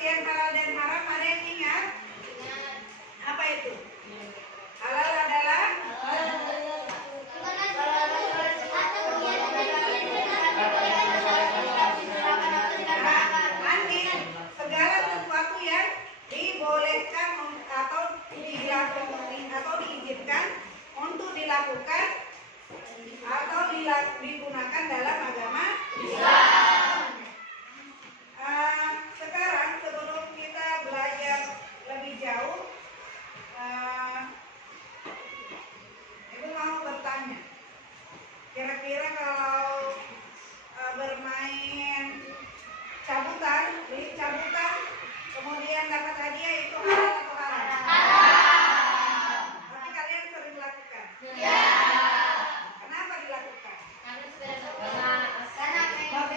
pengertian halal dan haram ada yang ingat? Apa itu? Halal adalah segala sesuatu yang dibolehkan atau diizinkan untuk dilakukan atau digunakan dalam agama Islam. Sekarang sebelum kita belajar lebih jauh, Ibu mau bertanya, kira-kira kalau bermain cabutan, beli cabutan, kemudian dapat hadiah itu halal atau haram? Haram. Tapi kalian sering lakukan? Ya. Kenapa dilakukan?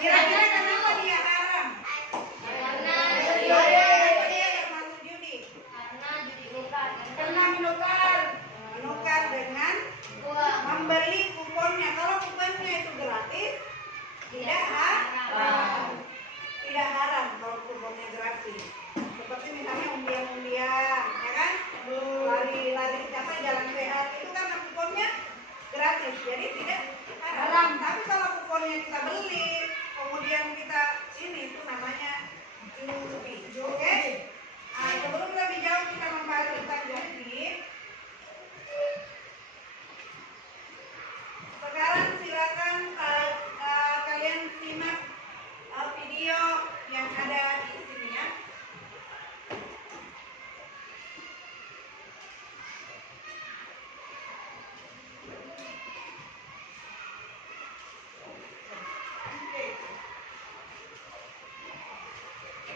Kira-kira kenapa dia haram? Karena dia termasuk judi. Karena menukar dengan membeli kuponnya. Kalau kuponnya itu gratis, tidak haram. Tidak haram kalau kuponnya gratis. Seperti misalnya undian-undian, ya kan? Lari-lari apa jalan sehat itu karena kuponnya gratis, jadi tidak haram. Tapi kalau kuponnya kita beli, kemudian kita itu namanya judi. Oke? Sebelum lebih jauh kita membahas tentang judi, sekarang silakan kalian simak video yang ada di sini ya.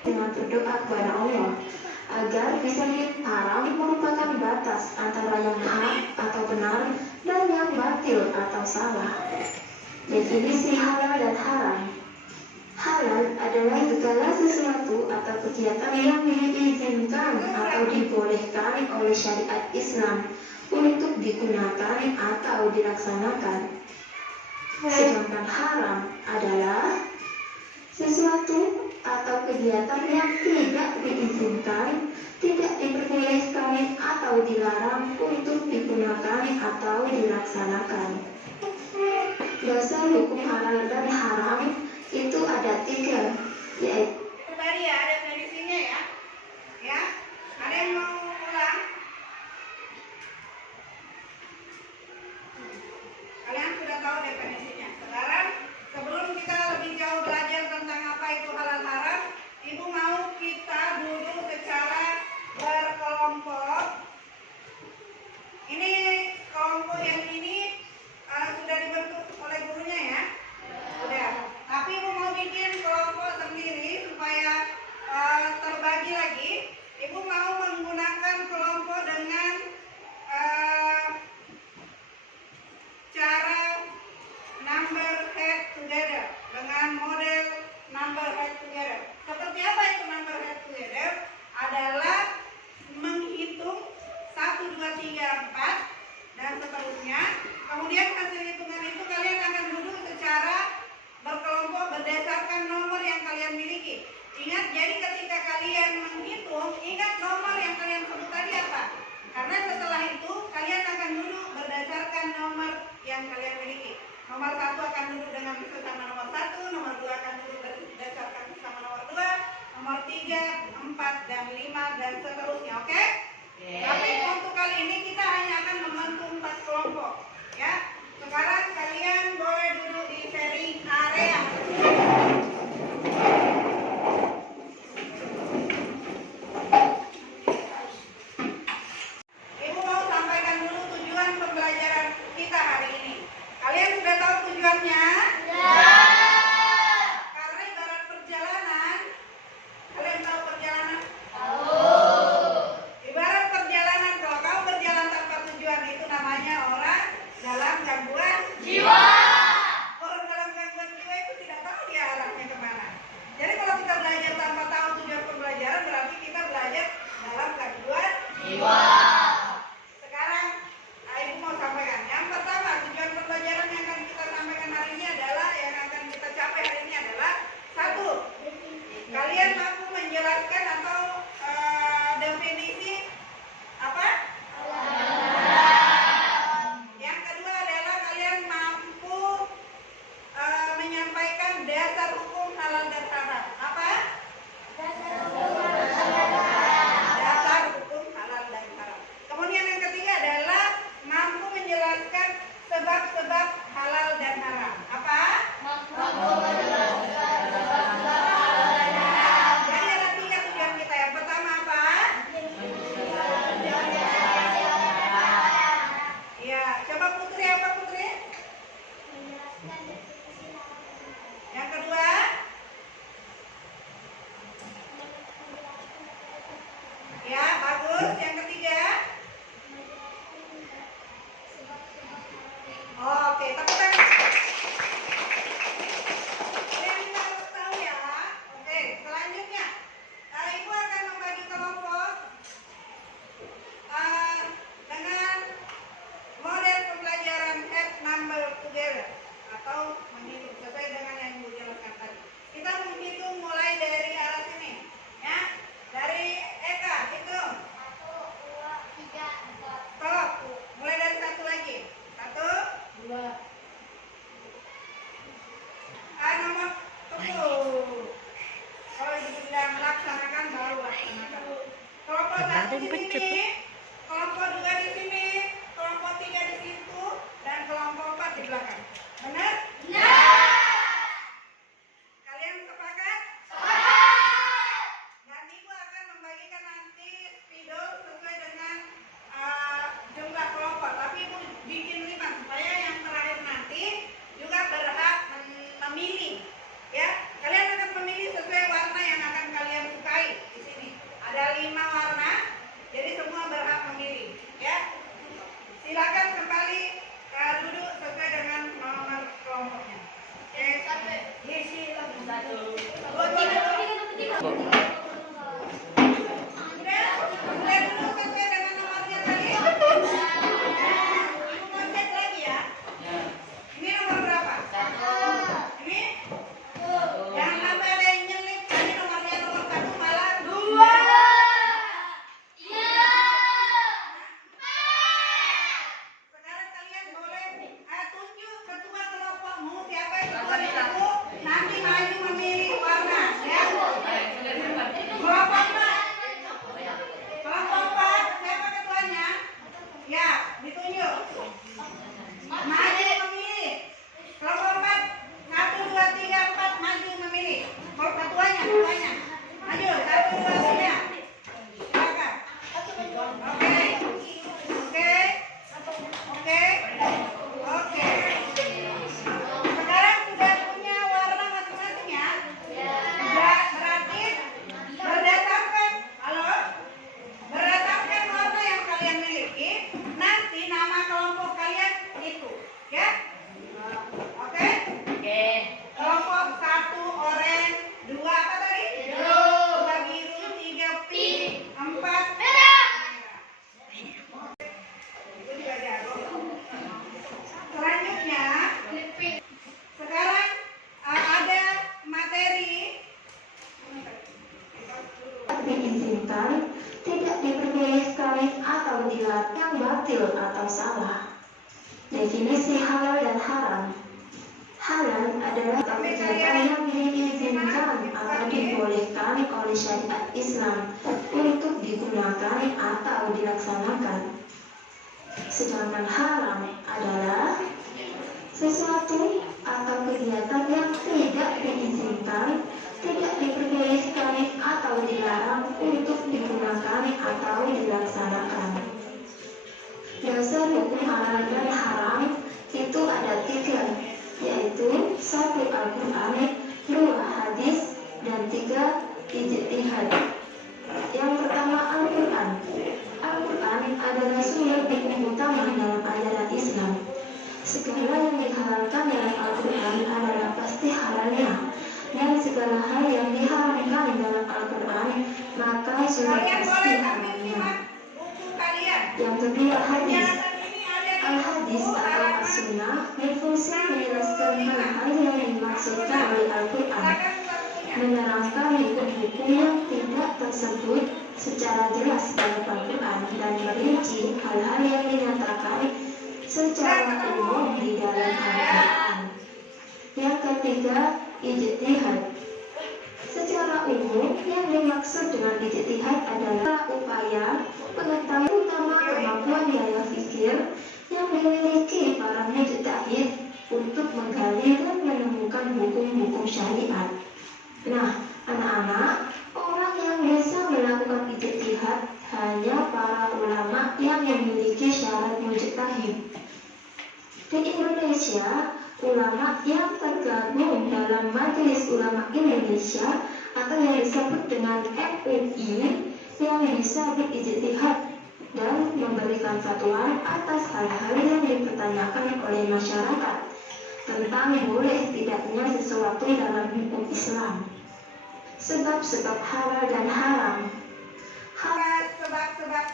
Dengan berdoa kepada Allah agar bisa haram merupakan batas antara yang hak atau benar dan yang batil atau salah. Definisi halal dan haram. Halal adalah segala sesuatu atau kegiatan yang diizinkan atau dibolehkan oleh syariat Islam untuk digunakan atau dilaksanakan. Sedangkan haram adalah sesuatu atau kegiatan yang tidak diizinkan, tidak diperbolehkan atau dilarang untuk digunakan atau dilaksanakan. Dasar hukum halal dan haram itu ada 3, yaitu tadi ya ada definisinya ya. Ya, ada yang mau ulang? Kalian sudah tahu definisinya. Sekarang sebelum kita lebih jauh belajar tentang apa itu halal haram, Ibu mau kita duduk secara berkelompok. Ini kelompok yang ini sudah dibentuk oleh gurunya ya. Sudah. Tapi Ibu mau bikin kelompok sendiri supaya terbagi lagi. Ibu mau menggunakan kelompok dengan cara number head together, dengan model number head together. Seperti apa itu number head together? Adalah menghitung 1, 2, 3, 4 dan seterusnya. Kemudian hasil hitungan itu kalian akan duduk secara berkelompok berdasarkan nomor yang kalian miliki. Ingat, jadi ketika kalian menghitung, ingat nomor yang kalian sebut tadi apa? Karena setelah itu kalian akan duduk berdasarkan nomor yang kalian miliki. Nomor 1 akan duduk dengan bersama nomor 1, nomor 2 akan duduk berdasarkan bersama nomor 2, nomor 3, 4, dan 5, dan seterusnya, oke? Tapi untuk kali ini kita hanya akan membentuk 4 kelompok, ya. Sekarang kalian boleh duduk di sharing area. Ibu mau sampaikan dulu tujuan pembelajaran kita hari ini. Kalian sudah tahu tujuannya? Ya. Karena ibarat perjalanan, kalian tahu perjalanan? Tahu. Ibarat perjalanan, kalau kamu berjalan tanpa sedang laksanakan baru laksanakan. Kelompok satu di sini, kelompok dua di sini, kelompok tiga di situ, dan kelompok 4 di belakang. Benar? Kalian sepakat? Dan ibu akan membagikan nanti spidol sesuai dengan jumlah kelompok. Tapi ibu bikin 5 supaya yang terakhir nanti juga berhak memilih. Ya, kalian akan memilih sesuai warna yang akan kalian sukai di sini. Ada 5 warna, jadi semua berhak memilih. Ya, silakan kembali duduk sesuai dengan nomor kelompoknya. Isi satu. Udah duduk sesuai dengan nomornya tadi. Ibu mau cek lagi ya. Ini nomor berapa? Ini? Jangan sampai ada yang nyelip. Tadi nomornya nomor 1 malah 2. Sekarang kalian boleh tunjuk ketua kelompokmu. Siapa yang ketua di situ? Nanti maju memilih warna. Ya. Kelompok 4. Kelompok 4. Siapa ketuanya? Ya, ditunjuk. Maju memilih. Kelompok 4. 1, 2, 3, 4. Maju memilih. Ketuanya. Maju. 1, 2, 3. Silakan. Oke. Sekarang sudah punya warna masing-masing ya? Sudah, berarti berdasarkan warna yang kalian miliki, nanti nama kelompok kalian itu, ya? Oke? Kelompok 1 oranye, 2 apa tadi? 2 biru, 3 pink, 4 merah. Itu juga jago. Selanjutnya, sekarang ada materi. Diizinkan, tidak diperbolehkan atau dilarang yang batil atau salah. Definisi halal dan haram. Halal adalah kegiatan yang diizinkan atau dibolehkan oleh syariat Islam untuk digunakan atau dilaksanakan. Sedangkan haram adalah sesuatu atau kegiatan yang tidak diizinkan, tidak diperbolehkan atau dilarang untuk digunakan atau dilaksanakan. Dasar hukum halal dan haram itu ada 3, yaitu 1 Al-Quran, 2 hadis, dan 3 ijtihad. Yang pertama Al-Quran. Al-Quran adalah sumber hukum utama dalam ajaran Islam. Segala yang dihalalkan dalam Al-Quran adalah pasti halalnya, dan segala hal yang diharamkan dalam Al-Quran maka sudah Kalian pasti boleh ambil haramnya. buku kalian. Yang kedua hadis. Ini ada di Al-hadis buku atau halaman. as-sunnah berfungsi menjelaskan hal-hal yang dimaksudkan oleh Al-Quran, Silakan bukunya. menerangkan hukum-hukum yang tidak tersebut secara jelas dalam Al-Quran dan merinci hal-hal yang dinyatakan secara umum di dalam Al-Quran. Yang ketiga, ijtihad. Secara umum, yang dimaksud dengan ijtihad adalah upaya pengetahuan utama kemampuan daya pikir yang dimiliki para mujtahid untuk menggali dan menemukan hukum-hukum syariat. Nah, anak-anak, orang yang bisa melakukan ijtihad hanya para ulama yang memiliki syarat mujtahid. Di Indonesia, ulama yang tergabung dalam Majelis Ulama Indonesia atau yang disebut dengan MUI yang bisa berijtihad dan memberikan fatwa atas hal-hal yang dipertanyakan oleh masyarakat tentang boleh tidaknya sesuatu dalam hukum Islam. Sebab-sebab halal dan haram. Sebab-sebab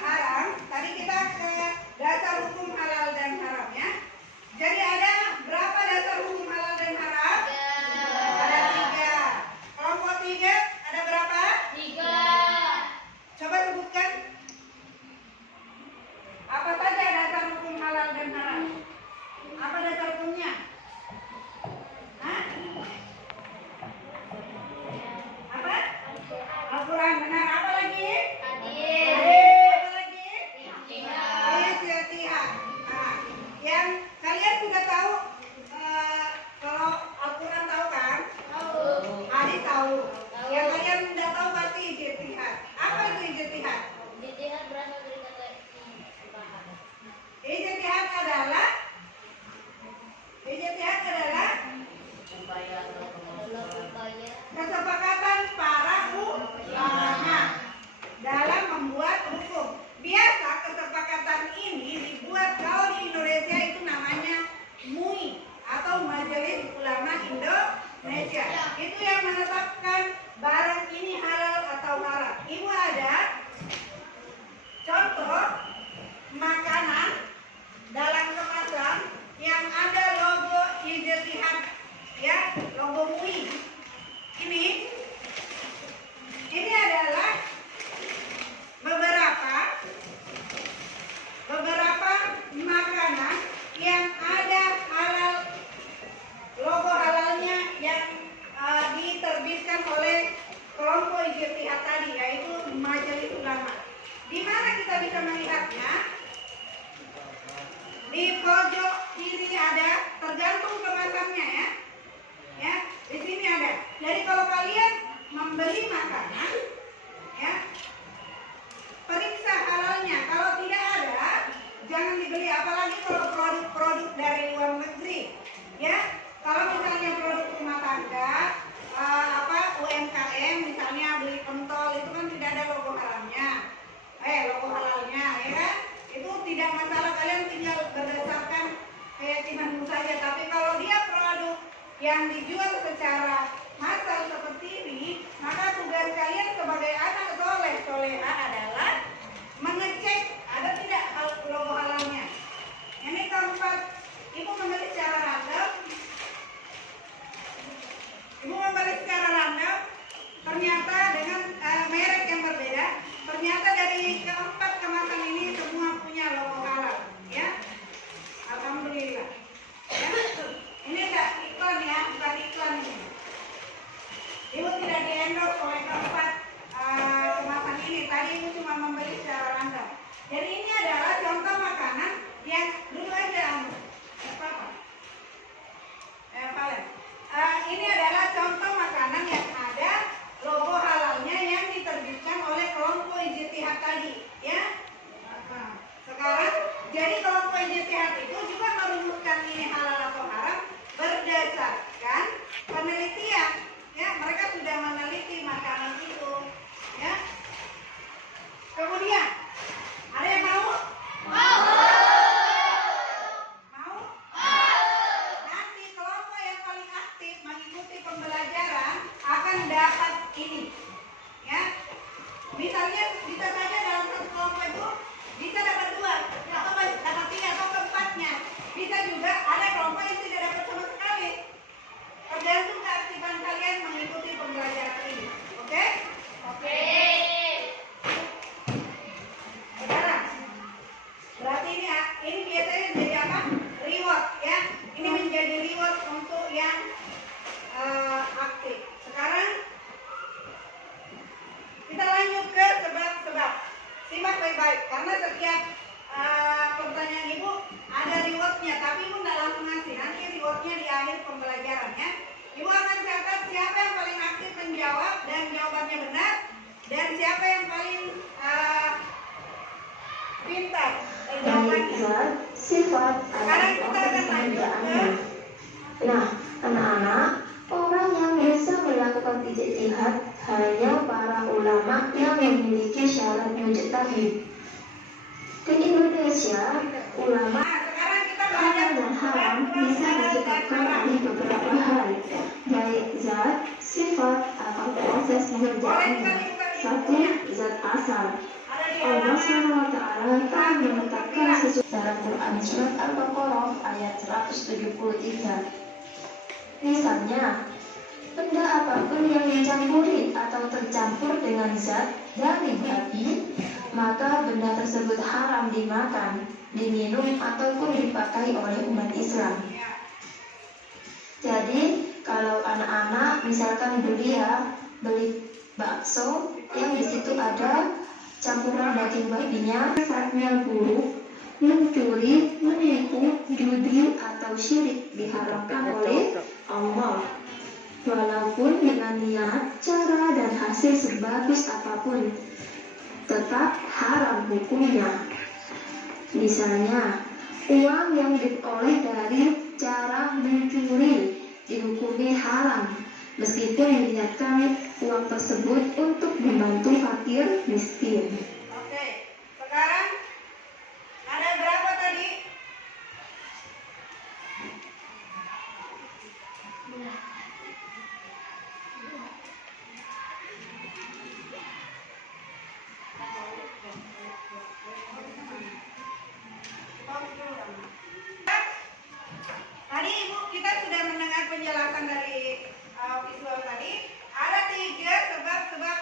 haram. Tadi kita ke dasar hukum halal dan haram ya. Jadi ada berapa dasar hukum halal dan haram? Ada 3. Kelompok 3 ada berapa? 3. Coba sebutkan. Apa saja dasar hukum halal dan haram? Apa dasar hukumnya? Hah? Tahu. Yang kalian udah tahu pasti ijtihad. Apa itu ijtihad? Ijtihad berasal dari kata ijtihad. Ijtihad adalah kesepakatan para ulama dalam membuat hukum. Biasa kesepakatan ini dibuat kalau di Indonesia itu namanya MUI atau Majelis Ulama Indonesia. Itu yang menetapkan barang ini halal atau haram. Ibu ada contoh makanan dalam kemasan yang ada logo ijtihad, ya, logo MUI. Ini adalah beberapa makanan yang ada halal, logo halalnya yang diterbitkan oleh kelompok ijtihad tadi, yaitu Majelis Ulama. Di mana kita bisa melihatnya? Di pojok kiri ada, tergantung kemasannya ya. Ya, di sini ada. Jadi kalau kalian membeli makanan, ya, periksa halalnya. Kalau tidak ada, jangan dibeli. Apalagi kalau produk-produk dari luar negeri, ya. Kalau misalnya produk rumah tangga, UMKM, misalnya beli pentol, itu kan tidak ada logo halalnya, logo halalnya, ya kan? Itu tidak masalah, kalian tinggal berdasarkan keyakinanmu saja. Tapi kalau dia produk yang dijual secara massal seperti ini, maka tugas kalian sebagai anak soleha adalah mengecek ada tidak logo halalnya. Ini keempat, ibu membeli secara random. Ternyata dengan merek yang berbeda, ternyata dari keempat kemasan ini semua punya logo halal, ya. Alhamdulillah. Ya. Ini enggak iklan ya, bukan iklan ini. Ibu tidak di-endorse oleh keempat kemasan ini. Tadi ibu cuma membeli secara random. Jadi ini adalah contoh makanan yang dulu aja ini adalah contoh makanan yang ada logo halalnya yang diterbitkan oleh kelompok ijtihad tadi, ya. Sekarang jadi kelompok ijtihad itu juga merumuskan ini halal atau haram berdasarkan penelitian, ya. Mereka sudah meneliti makanan itu, ya. Kemudian ada yang mau? Nanti kelompok yang paling aktif mengikuti pembelajaran akan dapat ini, ya. Misalnya bisa saja dalam satu kelompok itu bisa dapat 2 atau dapat 3 atau keempatnya. Bisa juga ada kelompok yang tidak dapat sama sekali. Tergantung keaktifan kalian mengikuti pembelajaran ini. Oke? Oke. Saudara, berarti ini biasanya menjadi apa? Reward, ya. Ini menjadi reward untuk yang aktif. Sekarang kita lanjut ke sebab-sebab. Simak baik-baik, karena setiap pertanyaan ibu ada rewardnya, tapi ibu tidak langsung ngasih. Nanti rewardnya di akhir pembelajaran, ya. Ibu akan catat siapa yang paling aktif menjawab dan jawabannya benar, dan siapa yang paling pintar jawabannya. Zat, sifat, Sekarang kita akan lanjut ke Nah, anak-anak, orang yang bisa melakukan ijtihad hanya para ulama yang memiliki syarat mujtahid. Di Indonesia, ulama sekarang kita halal dan haram bisa disebabkan dari beberapa hal, baik zat, sifat, atau proses mengerjakannya. 1. Zat asal. Allah SWT telah menetapkan sesuatu dalam Quran Surat Al-Baqarah ayat 173. Misalnya, benda apapun yang dicampuri atau tercampur dengan zat dari babi, maka benda tersebut haram dimakan, diminum, ataupun dipakai oleh umat Islam. Jadi, kalau anak-anak misalkan beli bakso yang di situ ada campuran daging babinya, zatnya buruk, mencuri, menipu, judi, atau syirik diharamkan oleh Allah. Walaupun dengan niat, cara, dan hasil sebagus apapun, tetap haram hukumnya. Misalnya, uang yang diperoleh dari cara mencuri dihukumi haram, meskipun diniatkan uang tersebut untuk membantu fakir miskin. Oke, sekarang ada berapa tadi? Tadi Ibu kita sudah mendengar penjelasan dari visual tadi. Ada 3 sebab-sebab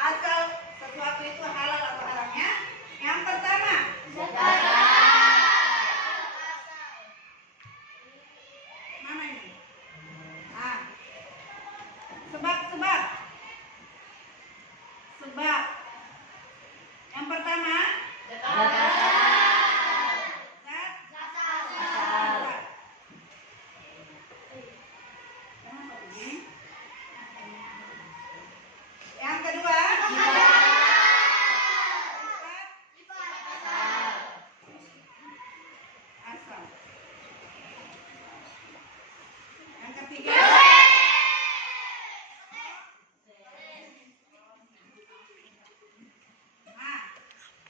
asal sesuatu itu halal atau haramnya. Yang pertama, mana ini? Sebab. Yang pertama, yang kedua, asal. Yang ketiga,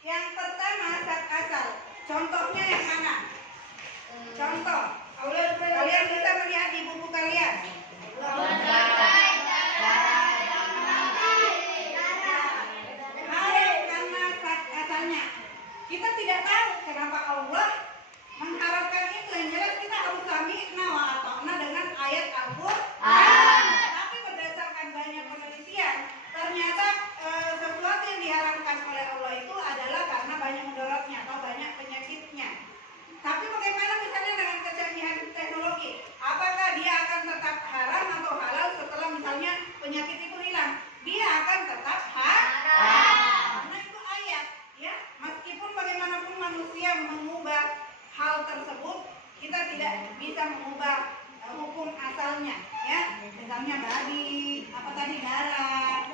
yang pertama zat asal. Contohnya yang mana? Contoh, kalian bisa melihat di buku kalian. Haram karena zat asalnya. Kita tidak tahu kenapa Allah mengharapkan itu. Yang jelas kita harus sami'na wa ata'na dengan ayat Al-Qur'an. Tapi berdasarkan banyak penelitian, ternyata sesuatu yang diharamkan oleh Allah itu adalah karena banyak mudaratnya atau banyak penyakitnya. Tapi bagaimana misalnya dengan kecanggihan teknologi? Apakah dia akan tetap haram atau halal setelah misalnya penyakit itu hilang? Dia akan tetap haram. Karena itu ayat, ya. Meskipun bagaimanapun manusia mengubah hal tersebut, kita tidak bisa mengubah hukum asalnya, ya. Misalnya babi, apa tadi, darah,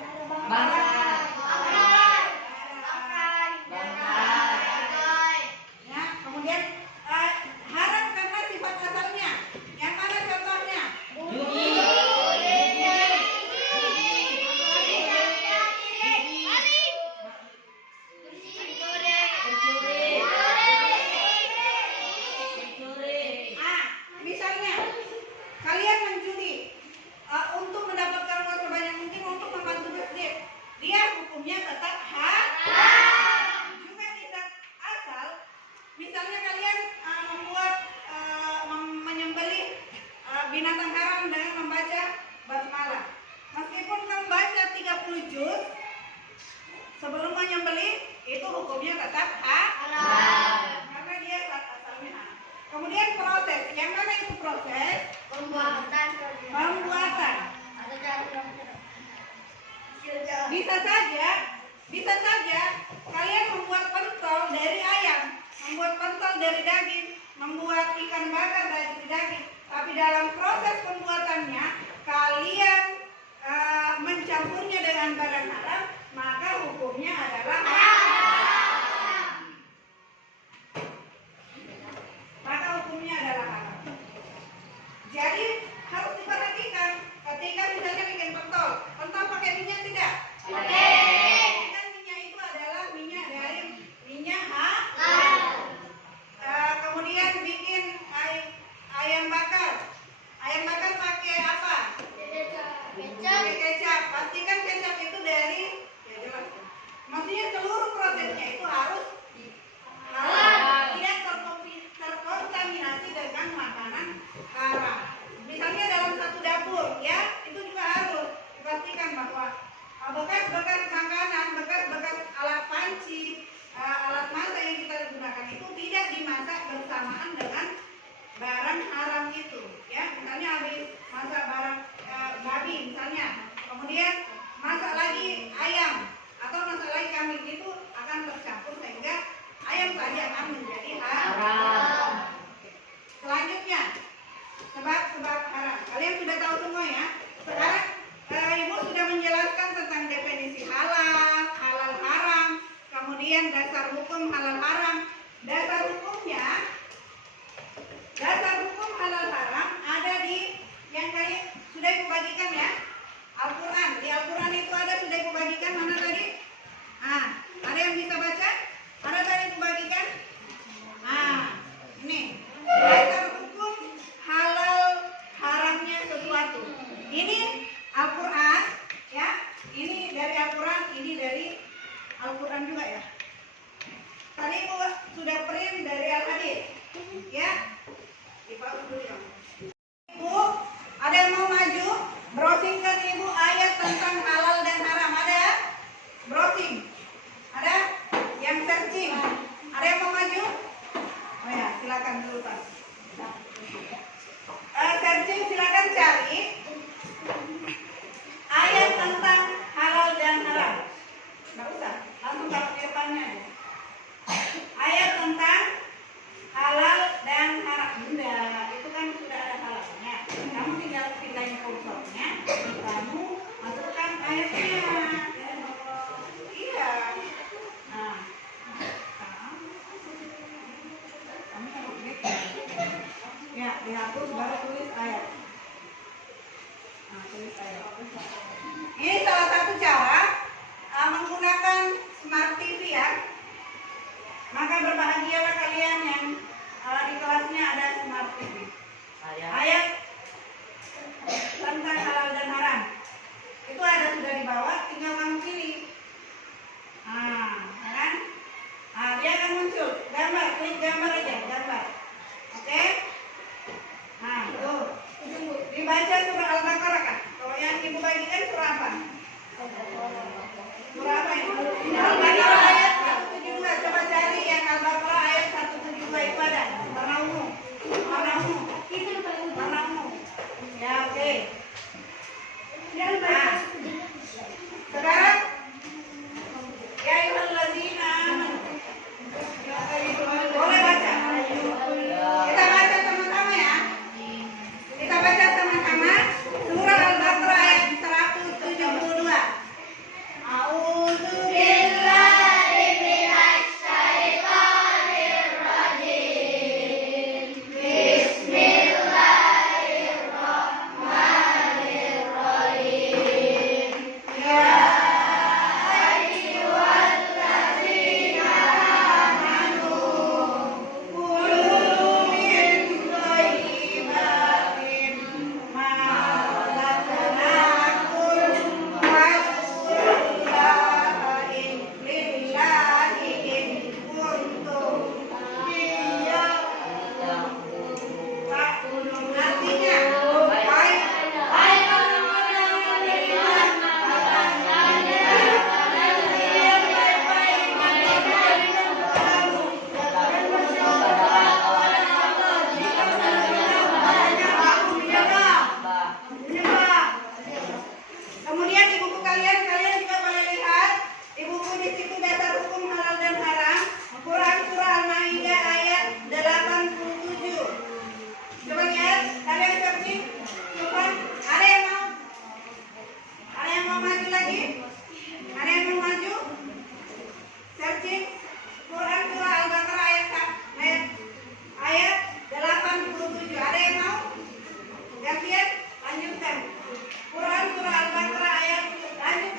ya. Kemudian haram karena sifat asalnya. Yang mana contohnya? Misalnya kalian menjudi untuk mendapatkan uang sebanyak mungkin untuk membantu masjid, dia hukumnya tetap haram. Juga di zat asal, misalnya kalian menyembelih binatang haram dengan membaca basmalah. Meskipun membaca 30 juz sebelum menyembelih, itu hukumnya tetap haram. Karena dia zat asalnya haram. Kemudian proses, yang mana itu proses? Pembuatan. Bisa saja kalian membuat pentol dari ayam, membuat pentol dari daging, membuat ikan bakar dari daging. Tapi dalam proses pembuatannya kalian mencampurnya dengan barang haram, maka hukumnya adalah haram. Jadi harus diperhatikan ketika misalnya bikin pentol pakai minyak tidak? Pakai. Kan minyak itu adalah minyak dari minyak halal. Kemudian bikin ayam bakar pakai apa? Pakai kecap. Pastikan kecap itu dari, ya jelas. Maksudnya seluruh prosesnya itu harus halal, tidak terkontaminasi dengan makanan haram. Misalnya dalam satu dapur, ya, itu juga harus dipastikan bahwa bekas-bekas makanan, bekas-bekas alat panci, alat masak yang kita gunakan itu tidak dimasak bersamaan dengan barang haram itu, ya. Misalnya habis masak barang babi misalnya, kemudian masak lagi ayam atau masak lagi kambing, itu akan tercampur sehingga ayam tadi akan menjadi haram. Selanjutnya sebab haram. Kalian sudah tahu ayatnya. Iya. Nah. Kamu harus gitu. Ya, dihapus baru tulis ayat. Nah, tulis ayat. Ini salah satu cara menggunakan Smart TV ya. Maka berbahagialah kalian yang di kelasnya ada Smart TV. Ayat tentang halal dan haram. Itu ada sudah di bawah, tinggal kamu pilih. Nah, kan? Nah, dia akan muncul gambar, klik gambar aja, gambar. Oke? Nah, tuh. Dibaca surah Al-Baqarah kan? Kalau yang ibu bagikan surah apa? Surah apa ini? Al-Baqarah ayat 172. Coba cari yang Al-Baqarah ayat 172 itu ada. Warna ungu. Warna ungu. Warna ungu. Ya, oke. Nah, sekarang ya ayyuhallazina amanu. Boleh baca. Kita baca sama-sama ya. Kita baca sama-sama surah Al-Baqarah ayat 172. A'udzu billahi minasy syaithanir rajim. Bismillahirrahmanirrahim. Ya ayyuhallazina amanu kulu min thayyibatin ma razaqnakum waskurullaha lillahi in kuntum iyyahu artinya kemudian di buku kalian juga boleh lihat di buku di situ dasar hukum halal dan haram Quran surah Al-Maidah ayat 87. Coba lihat, kalian searching. Coba, ada yang mau? Ada yang mau maju lagi? Ada yang mau maju? Searching Quran surah Al-Baqarah ayat 87. Ada yang mau? Gantian, lanjutkan. Quran surah Al-Baqarah ayat lanjut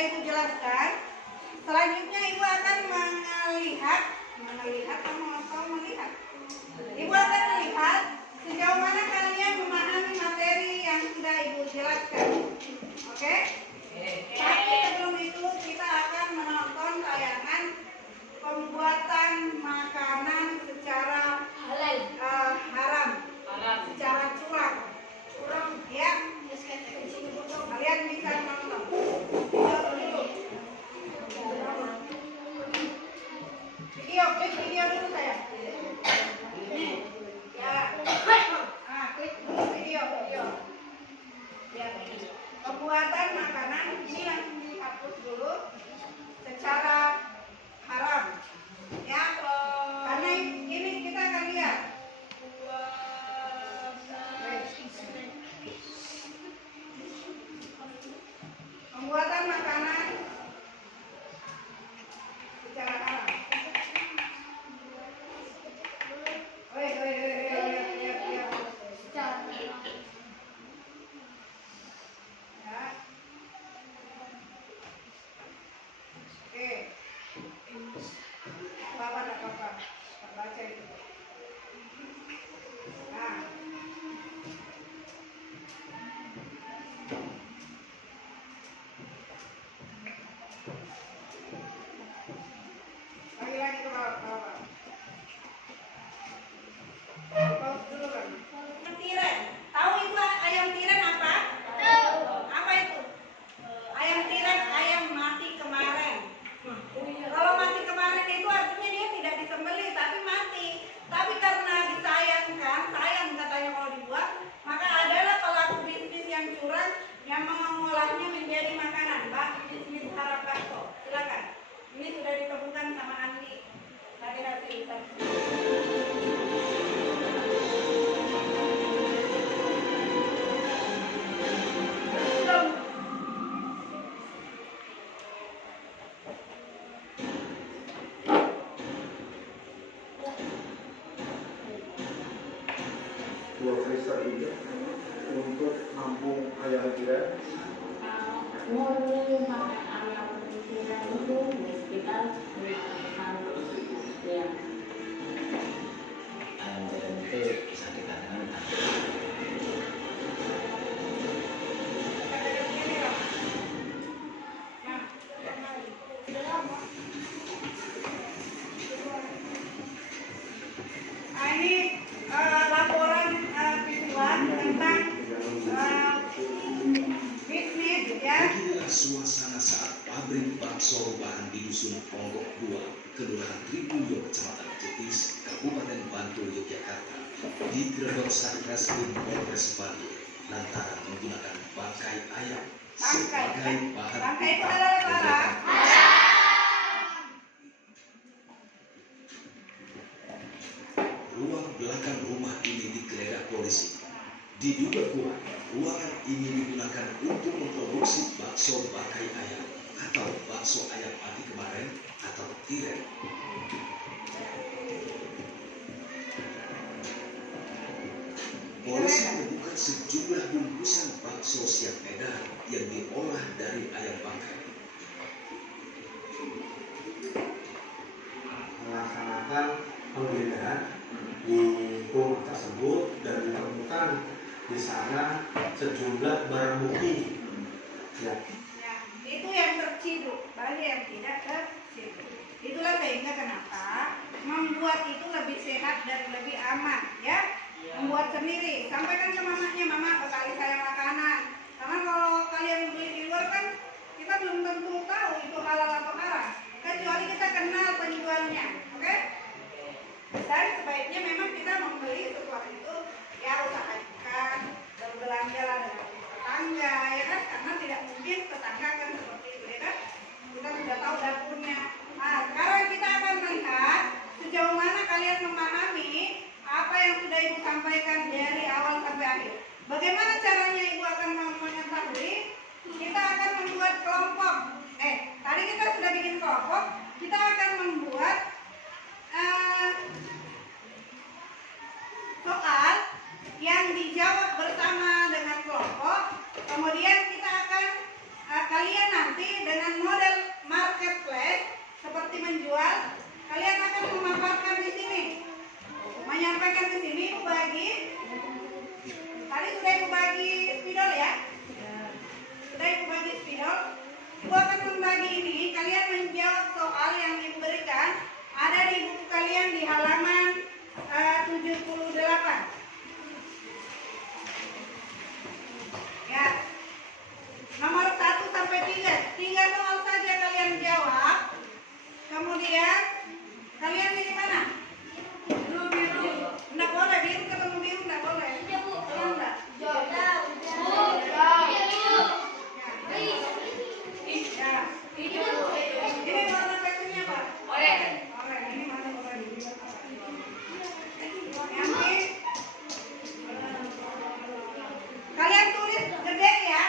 sudah Ibu jelaskan, selanjutnya Ibu akan melihat Ibu akan melihat sejauh mana kalian memahami materi yang sudah Ibu jelaskan. Oke? Tapi sebelum itu kita akan menonton tayangan pembuatan makanan secara haram, secara curang. Ya, kalian bisa nonton. Video dulu saya. Ya. Klik dulu video. Ya. Pembuatan makanan ini langsung dihapus dulu secara haram. Ya. Karena ini kita akan lihat. Pembuatan makanan secara haram. Baca itu. Nah. Lagi ke bawah. Pause dulu kan. Tiren. Tahu itu ayam tiren apa? Tahu. Apa itu? Ayam tiren, ayam mati kemarin. Kalau mati kemarin itu artinya dia tidak disembelih tapi mati. Tapi karena disayangkan, sayang katanya kalau dibuat, maka adalah pelaku bisnis yang curang yang mengolahnya menjadi makanan. Mbak, bisnis harap bakso. Silakan. Ini sudah ditemukan sama Andi. Tadi hasil riset. Dua freezer juga untuk nampung ayam tiren. Mau makan ayam tiren itu sekitar 5 ya. Ayam tiren itu bisa dikatakan Ini laporan visual tentang bisnis ya. Beginilah suasana saat pabrik bakso rumahan di Dusun Ponggok 2, Kelurahan Tribunyo, Kecamatan Jetis, Kabupaten Bantul, Yogyakarta, digerebek Satreskrim Polres Bantul lantaran menggunakan bangkai ayam sebagai bahan Bangkai itu adalah barang. Ruang belakang rumah ini digeledah polisi. Diduga kuat, ruangan ini digunakan untuk memproduksi bakso bangkai ayam atau bakso ayam mati kemarin atau tiren. Polisi menemukan sejumlah bungkusan bakso siap edar yang diolah dari ayam bangkai. Melaksanakan penggeledahan di rumah tersebut dan ditemukan di sana sejumlah barang bukti. Ya. Ya, itu yang terciduk, bagi yang tidak terciduk. Itulah sehingga kenapa membuat itu lebih sehat dan lebih aman, ya. Membuat sendiri. Sampaikan ke mamanya, mama bekali saya makanan. Karena kalau kalian beli di luar kan kita belum tentu tahu itu halal atau haram. Kecuali kita kenal penjualnya, oke? Dan sebaiknya memang kita membeli sesuatu itu ya usahakan berbelanja lah dengan tetangga, ya kan? Karena tidak mungkin tetangga kan seperti itu, ya kan? Kita sudah tahu dapurnya. Nah, sekarang kita akan melihat sejauh mana kalian memahami apa yang sudah Ibu sampaikan dari awal sampai akhir. Bagaimana caranya Ibu akan mengetahui? Kita akan membuat kelompok. Tadi kita sudah bikin kelompok. Kita akan membuat soal yang dijawab bersama dengan kelompok. Kemudian kita akan kalian nanti dengan di buku kalian di halaman 78. Ya. Nomor 1 sampai 3. 3 soal saja kalian jawab. Kemudian kalian ini mana? Biru. Enggak boleh biru ketemu biru enggak boleh. Boleh enggak? Ya. Ini warna bajunya apa? Oranye. Ini mana oranye? Nanti kalian tulis gede ya.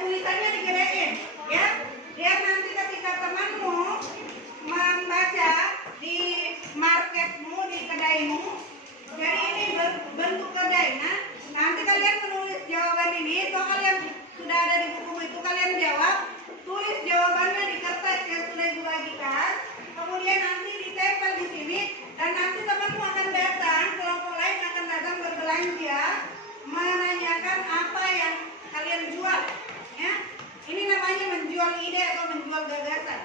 Tulisannya digedein ya. Biar nanti ketika temanmu membaca di marketmu, di kedaimu, jadi ini bentuk kedai. Nah, nanti kalian menulis jawaban ini. Soal yang sudah ada di buku itu kalian jawab. Tulis jawabannya di kertas yang sudah dibagikan. Kemudian nanti ditempel di sini. Dan nanti temanmu akan datang, kelompok lain akan datang berbelanja, menanyakan apa yang kalian jual. Ya, ini namanya menjual ide atau menjual gagasan.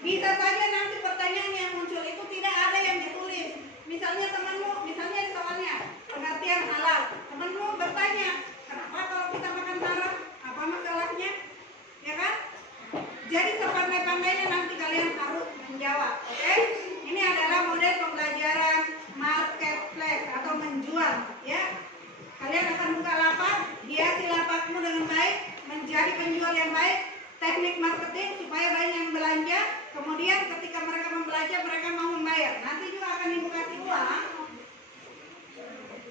Bisa saja nanti pertanyaan yang muncul itu tidak ada yang ditulis. Misalnya temanmu, misalnya di soalnya pengertian halal, temanmu bertanya, kenapa kalau kita makan haram? Apa masalahnya? Ya kan? Jadi sepandai-pandainya nanti kalian harus menjawab. Oke? Ini adalah model pembelajaran marketplace atau menjual. Ya, kalian akan buka lapak, hiasi lapakmu dengan baik, menjadi penjual yang baik, teknik marketing supaya banyak yang belanja. Kemudian ketika mereka membelanja, mereka mau membayar. Nanti juga akan ibu kasih uang.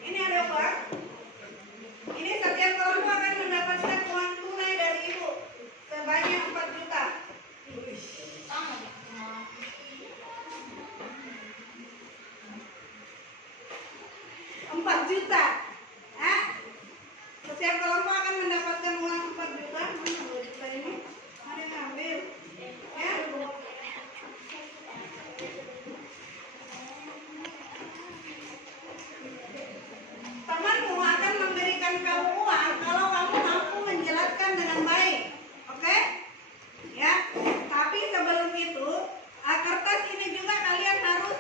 Ini ada uang. Ini setiap kelompok akan mendapatkan uang tunai dari ibu sebanyak 4 juta. 4 juta. Setiap kelompok akan mendapatkan uang 4 juta. Mana 2 juta ini? Mari ngambil. Ya. Temanmu akan memberikan kamu uang kalau kamu mampu menjelaskan dengan baik. Oke? Ya. Tapi sebelum itu, kertas ini juga kalian harus,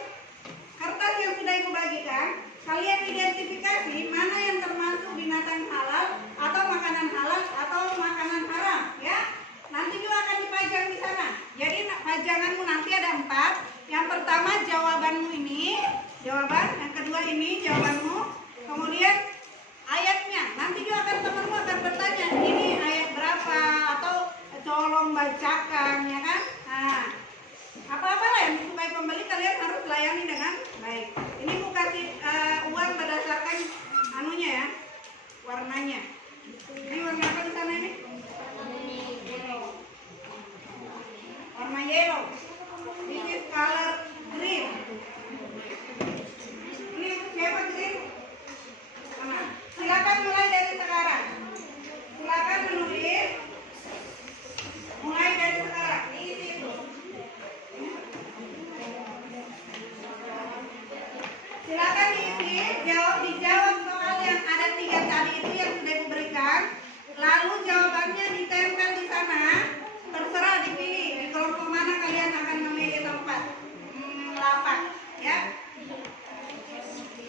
kertas yang sudah ibu bagikan, kalian identifikasi mana yang termasuk binatang halal atau makanan halal atau makanan haram, ya. Nanti juga akan dipajang di sana. Jadi pajanganmu nanti ada 4. Yang pertama jawabanmu ini, jawaban. Yang kedua ini jawabanmu. Kemudian ayatnya. Nanti juga akan temanmu akan bertanya, ini ayat berapa atau tolong bacakan, ya kan? Nah, apa-apalah yang disukai pembeli kalian harus layani dengan baik. Ini aku kasih uang berdasarkan anunya ya, warnanya. Ini warna apa di sana ini? Warna yellow. This is color green. Ini siapa green? Nah, silakan mulai dari sekarang. Silakan menulis. Mulai dari sekarang. Isi itu. Silakan diisi, dijawab soal yang ada 3 tadi itu yang sudah diberikan. Lalu jawabannya ditempel di sana. Terserah dipilih di kelompok mana kalian akan memilih tempat lapak, ya.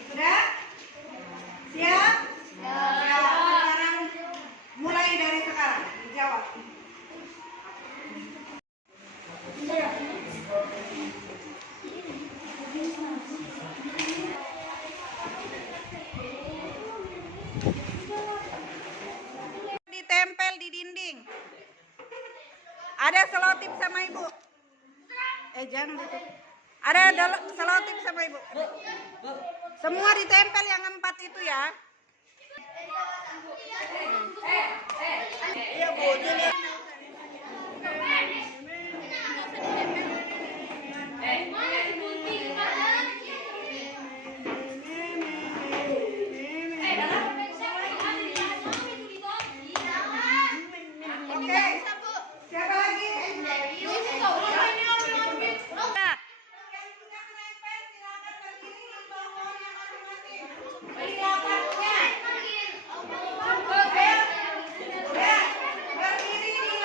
Sudah? Siap? Ya. Sekarang mulai dari sekarang dijawab. Ditempel di dinding. Ada selotip sama ibu. Jangan gitu. Ada selotip sama ibu. Semua ditempel yang 4 itu ya. Iya bu. Oke. Siapa lagi? Berdiri di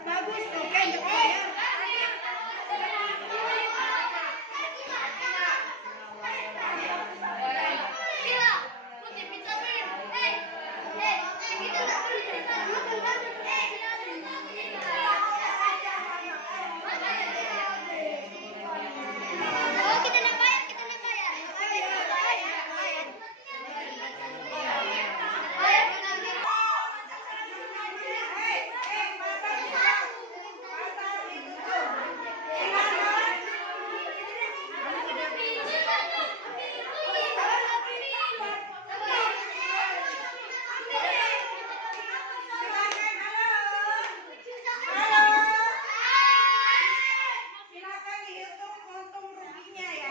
Bagus, oke, ya. Silakan dihitung untung ruginya ya.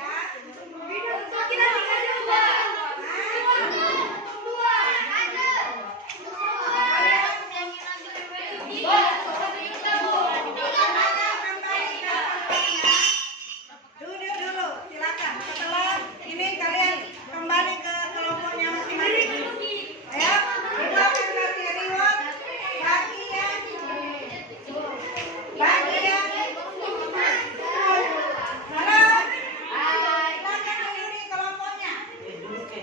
Duduk dulu, silakan. Setelah ini kalian kembali ke kelompoknya masing-masing. Ayo, kita akan kasih reward bagi yang halo, silakan menghuni kelompoknya.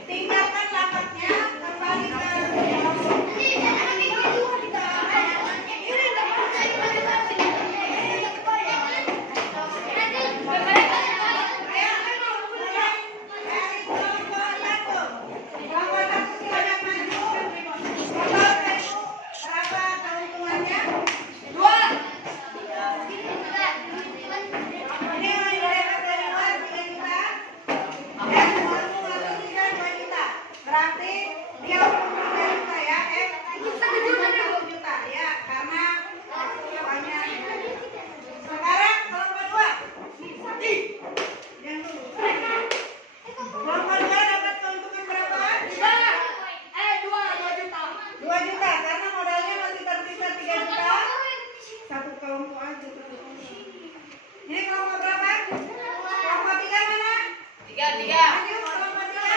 Tinggalkan lapaknya, kembali ke berarti dia untung 3 juta ya, 1 juta ya, karena uangnya. Sekarang kelompok 2. Yang dulu. Kelompok 2 dapat keuntungan berapa? 2 juta, karena modalnya masih tersisa 3 juta. Satu kelompok aja. Ini kelompok berapa? Kelompok 3 mana? 3. Maju kelompok 3.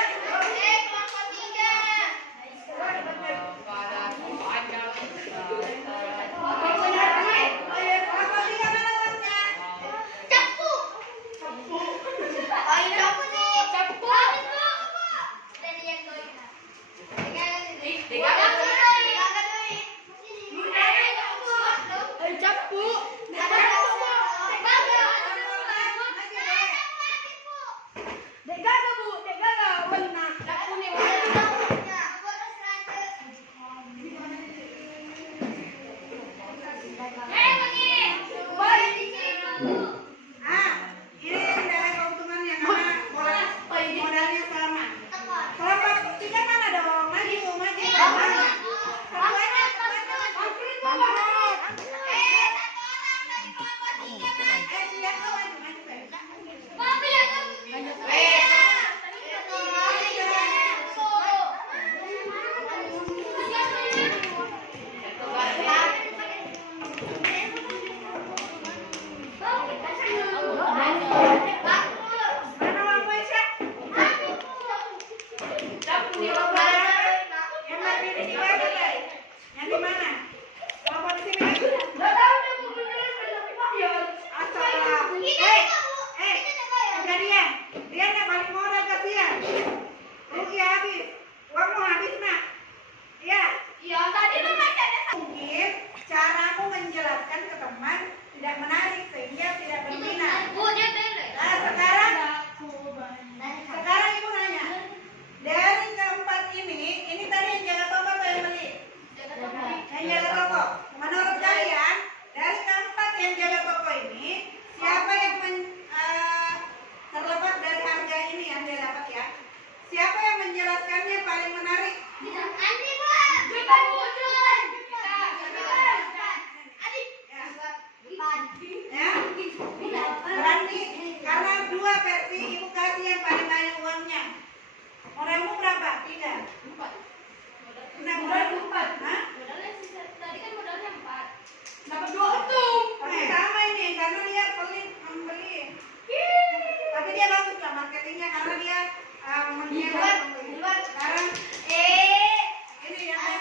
Ini dari keuntungannya karena modalnya sama. Kelompok 3 mana dong? Maju. Ketuanya. Siap tuh, maju. Mana Bang Wesya? Yang lagi di mana tadi? Yang di mana? Kelompok di sini. Astaga. Kejadian. Dia yang paling modal kasihan. Rugi habis. Uangmu habis nak. Iya. Mungkin caramu menjelaskan ke teman tidak menarik sehingga tidak berminat. Nah, sekarang ibu nanya. Dari keempat ini tadi yang jaga toko atau yang beli? Yang jaga toko. Menurut kalian, dari keempat yang jaga toko ini, siapa yang terlepas dari harga ini yang dia dapat ya? Siapa yang menjelaskannya paling menarik? Ya, berarti karena 2 versi ibu kasih yang paling banyak uangnya. Modalmu berapa? 3. Nah, modal 4. Hah? Dapat 2 untung. Tapi sama ini karena dia membeli. Tapi dia bagus lah marketingnya karena dia menyebar. Sekarang ini yang saya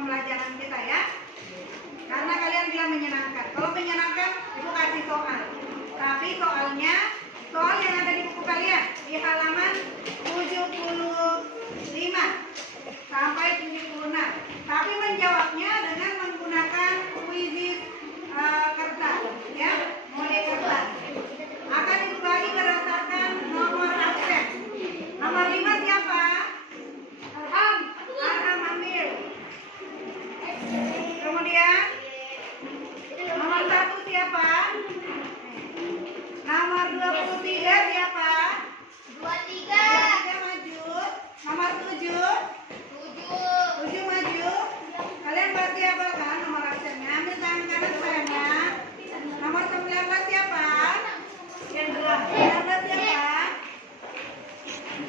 pembelajaran kita ya. Karena kalian bilang menyenangkan. Kalau menyenangkan, Ibu kasih soal. Tapi soalnya, soal yang ada di buku kalian di halaman 75 sampai 76. Tapi menjawabnya dengan menggunakan kuisis kertas, ya, model kertas. Akan dibagi berdasarkan nomor absen. Nomor 5 siapa? Arham ambil. Kemudian nomor 1 siapa? Nomor 23 siapa? 23 maju. Nomor 7 maju. Kalian pasti hafal kan nomor absennya? Ambil tangan kanan sayangnya. Nomor 19 siapa? 19 siapa?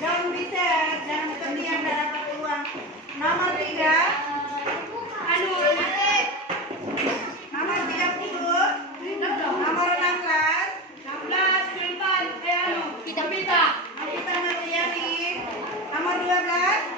Jangan bisa, jangan kemudian tidak dapat peluang. Nomor 3 nomor 30. Nomor 16 Pita. Anita Marliani. Nomor 12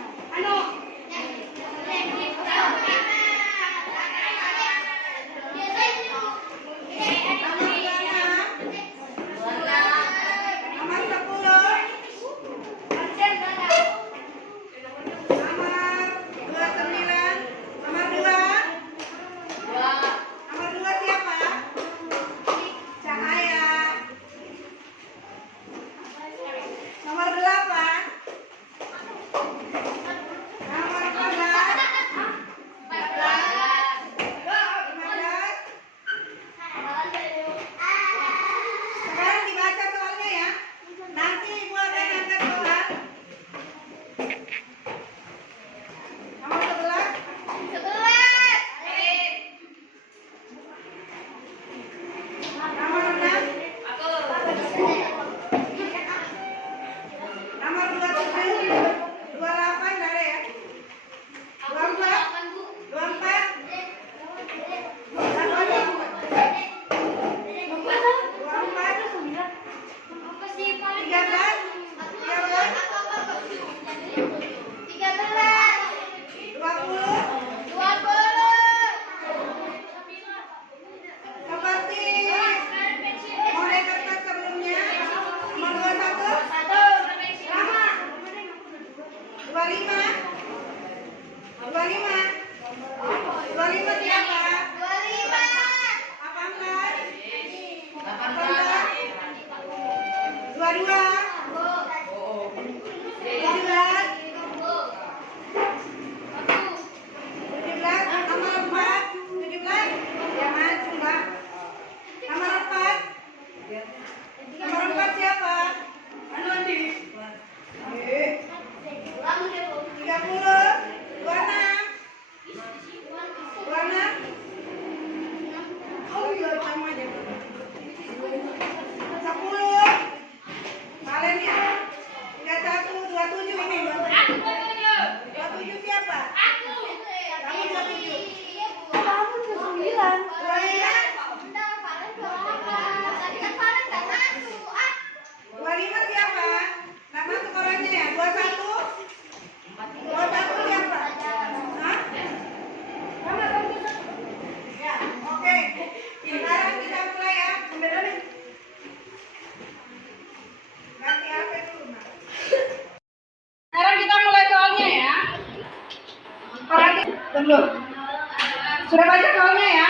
Sudah baca soalnya ya?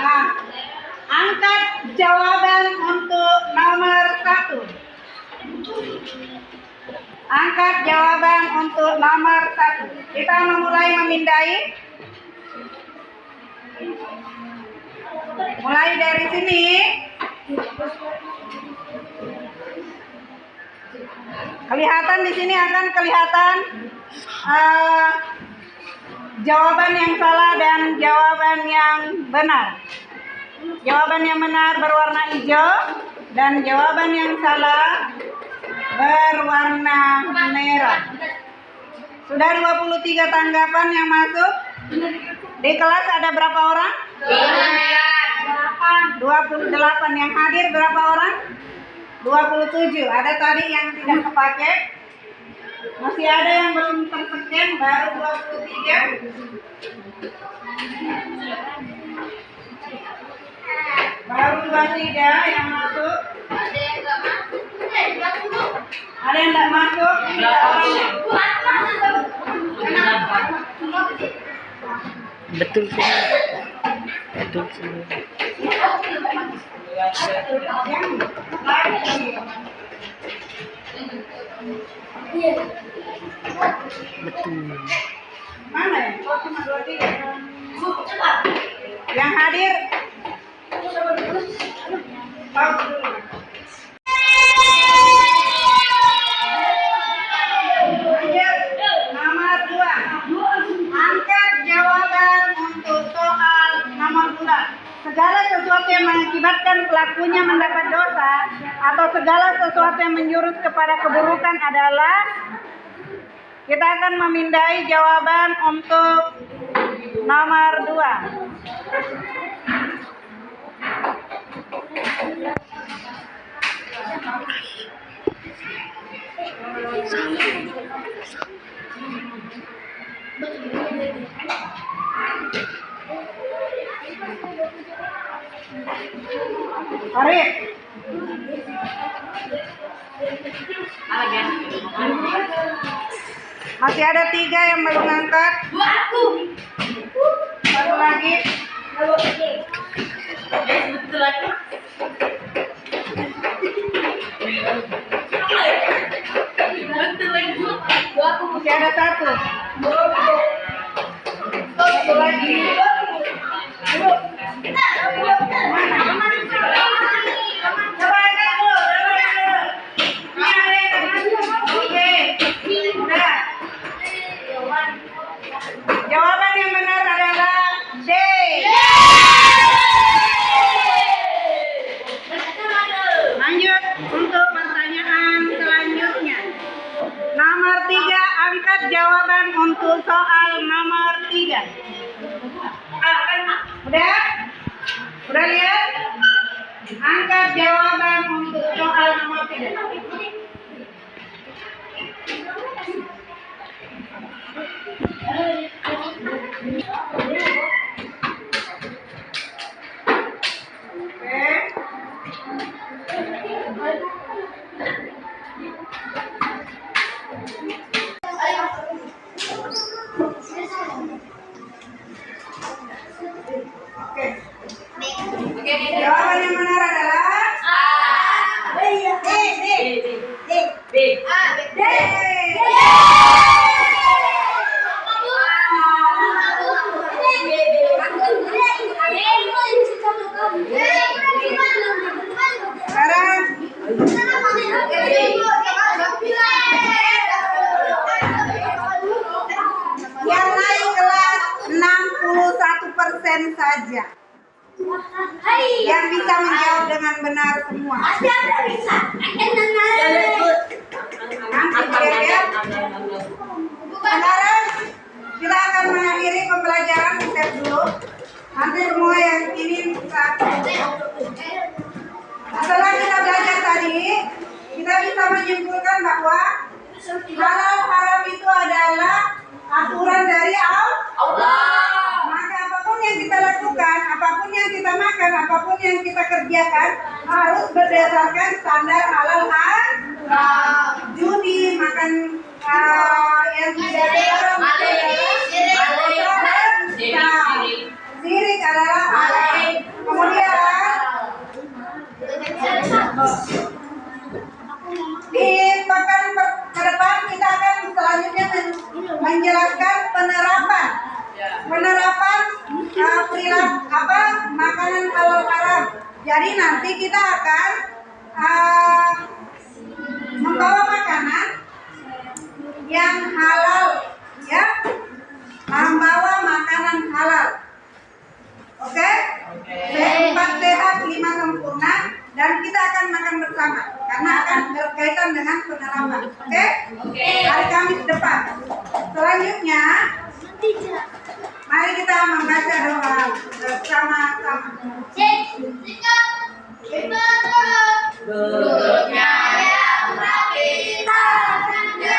Nah, angkat jawaban untuk nomor 1. Angkat jawaban untuk nomor 1. Kita memulai memindai. Mulai dari sini. Kelihatan di sini akan kelihatan jawaban yang salah dan jawaban yang benar. Jawaban yang benar berwarna hijau dan jawaban yang salah berwarna merah. Sudah 23 tanggapan yang masuk. Di kelas ada berapa orang? 28. Yang hadir berapa orang? 27. Ada tadi yang tidak kepake. Masih ada yang belum tersekian, baru 23. Baru 23 yang masuk. Ada yang nggak masuk. 20. Ada yang nggak masuk? Kenapa? Betul sih. Betul sih. Betul. Mana ya? Oh, cuma 23. Yang hadir pause dulu. Lanjut. Nomor 2. Angkat jawaban untuk soal nomor 2. Segala sesuatu yang mengakibatkan pelakunya mendapat dosa atau segala sesuatu yang menjurus kepada keburukan adalah, kita akan memindai jawaban untuk nomor 2. Arif. Masih ada 3 yang belum angkat. Satu lagi. Masih ada 1. Satu lagi. Coba angkat dulu. Ini ada yang masuk. Oke. Udah. Jawaban yang benar adalah D. Lanjut untuk pertanyaan selanjutnya. Nomor 3, angkat jawaban untuk soal nomor 3. Udah? Udah lihat? Angkat jawaban untuk soal nomor 3. Jawaban yang benar adalah sekarang yang naik kelas 61% saja yang bisa menjawab dengan benar semua. Sekarang kita akan mengakhiri pembelajaran riset dulu. Nanti semua yang ini setelah kita belajar tadi, kita bisa menyimpulkan bahwa halal haram itu adalah aturan dari Allah. Maka apapun yang kita lakukan, apapun yang kita makan, apapun yang kita kerjakan harus berdasarkan standar halal haram. Judi, makan yang tidak haram, sirik adalah halal. Kemudian di pekan ke depan kita akan selanjutnya menjelaskan penerapan perilaku makanan halal haram. Jadi nanti kita akan membawa makanan yang halal, ya, membawa makanan halal. Oke? 4 sehat, 5 sempurna, dan kita akan makan bersama karena akan berkaitan dengan penerapan. Oke? Hari Kamis depan. Selanjutnya, mari kita membaca doa bersama-sama. Duduknya yang rapi, tangannya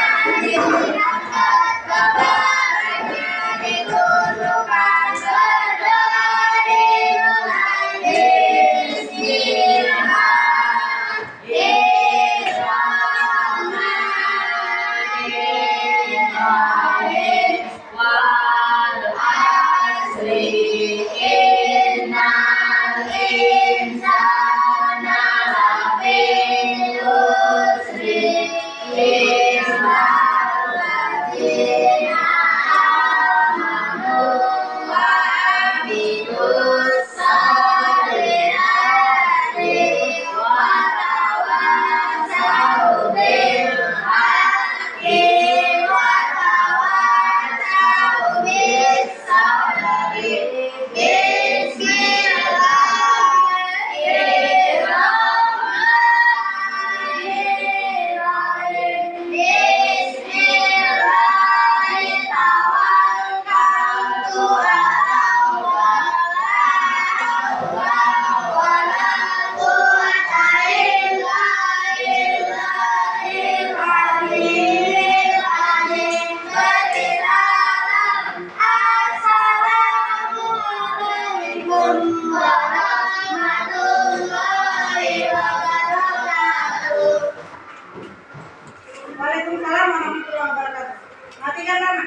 Waalaikumsalam warahmatullahi wabarakatuh. Matikan nama.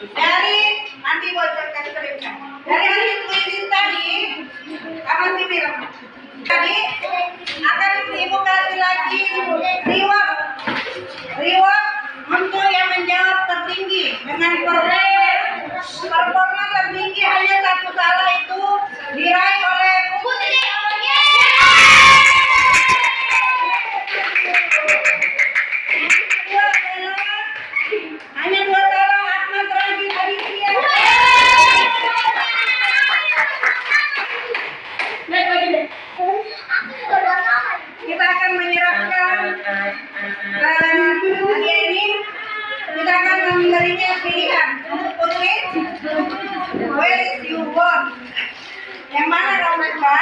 Dari nanti bocor kasih keripnya. Dari hasil tulisin tadi, apa sih bilang? Tadi akan ibu kasih lagi reward untuk yang menjawab tertinggi dengan performa tertinggi hanya satu salah itu diraih oleh Putri. Hanya 2 salah Ahmad Rabi Aditya. Kita akan menyerahkan hadiah ini. Kita akan memberinya pilihan untuk Putri. Where is you want? Yang mana kamu suka?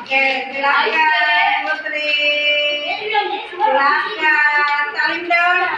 Oke, silakan Putri. Silakan salim dong.